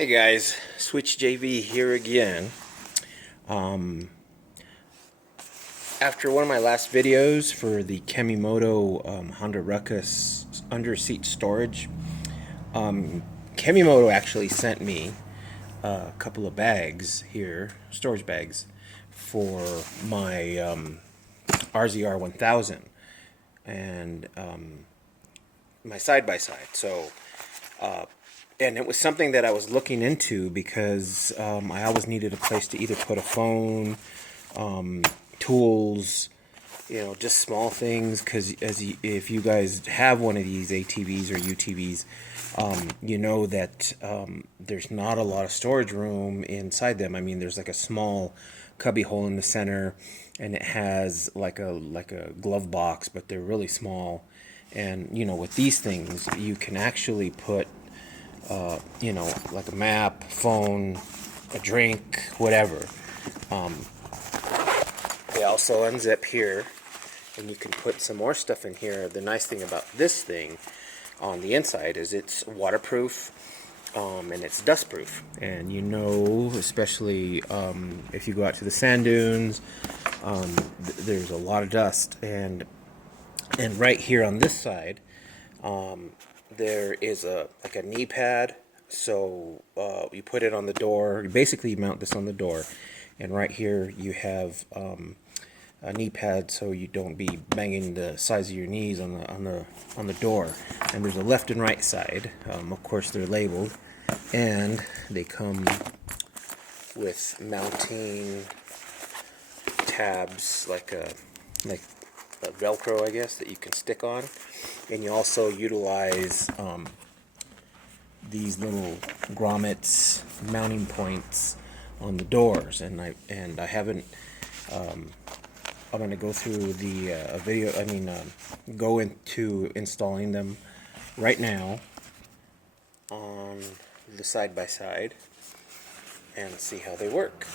Hey guys, Switch JV here again. After one of my last videos for the Kemimoto Honda Ruckus under-seat storage, Kemimoto actually sent me a couple of bags here, storage bags, for my RZR1000 and my side-by-side. And it was something that I was looking into because I always needed a place to either put a phone, tools, just small things. Because if you guys have one of these ATVs or UTVs, you know that there's not a lot of storage room inside them. I mean, there's like a small cubby hole in the center, and it has like a glove box, but they're really small. And with these things, you can actually put like a map, phone, a drink, whatever. They also unzip here, and you can put some more stuff in here. The nice thing about this thing on the inside is it's waterproof, and it's dustproof. And especially if you go out to the sand dunes, there's a lot of dust. And right here on this side, there is a knee pad, so you put it on the door. Basically, you mount this on the door, and right here you have a knee pad, so you don't be banging the sides of your knees on the door. And there's a left and right side. Of course, they're labeled, and they come with mounting tabs, like a Velcro, I guess, that you can stick on. And you also utilize these little grommets mounting points on the doors. And I haven't. I'm going to go through the video. Go into installing them right now on the side by side and see how they work.